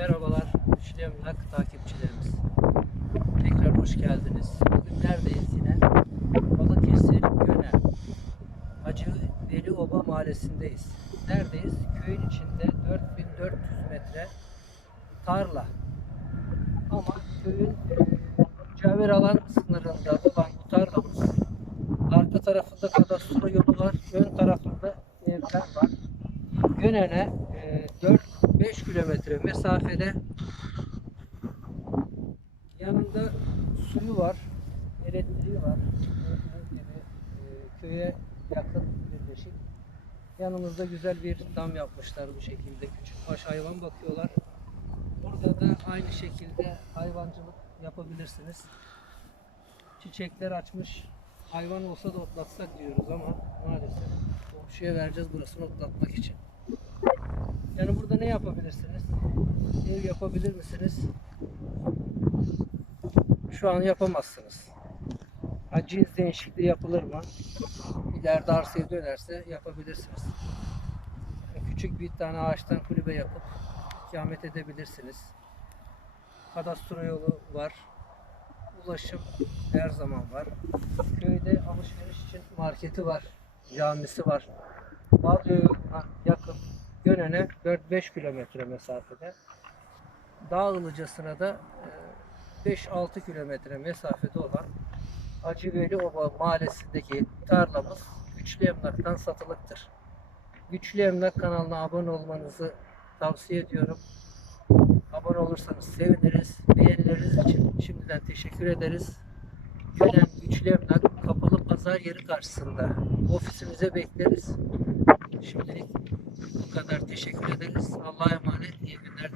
Merhabalar Güçlü Emlak takipçilerimiz. Tekrar hoş geldiniz. Bugün neredeyiz yine? Balıkesir Göne. Hacı Veli Oba Mahallesi'ndeyiz. Neredeyiz? Köyün içinde 4400 metre tarla. Ama köyün e, mücavir alan sınırında olan bu tarlamız arka tarafında kadastro yolu var. Ön tarafında evler var. Gönen'e e, 4-5 kilometre mesafede yanında suyu var, elektriği var. Gibi e, köye yakın birleşik. Yanımızda güzel bir dam yapmışlar bu şekilde. Küçük baş hayvan bakıyorlar. Burada da aynı şekilde hayvancılık yapabilirsiniz. Çiçekler açmış. Hayvan olsa da otlatsak diyoruz ama maalesef komşuya vereceğiz burasını otlatmak için. Yani burada ne yapabilirsiniz? Ev yapabilir misiniz? Şu an yapamazsınız. Ha, cins değişikliği yapılır mı? İleride arsaya dönerse yapabilirsiniz. Küçük bir tane ağaçtan kulübe yapıp ikamet edebilirsiniz. Kadastro yolu var. Ulaşım her zaman var. Köyde alışveriş için marketi var. Camisi var. Balyo'ya yakın. Gönen'e 4-5 kilometre mesafede. Dağ Ilıcası'na da e, 5-6 kilometre mesafede olan Acıveli Oba mahallesindeki tarlamız Güçlü Emlak'tan satılıktır. Güçlü Emlak kanalına abone olmanızı tavsiye ediyorum. Abone olursanız seviniriz. Beğenileriniz için şimdiden teşekkür ederiz. Gönen Güçlü Emlak kapalı pazar yeri karşısında. Ofisimize bekleriz kadar teşekkür ederiz. Allah'a emanet. İyi günler.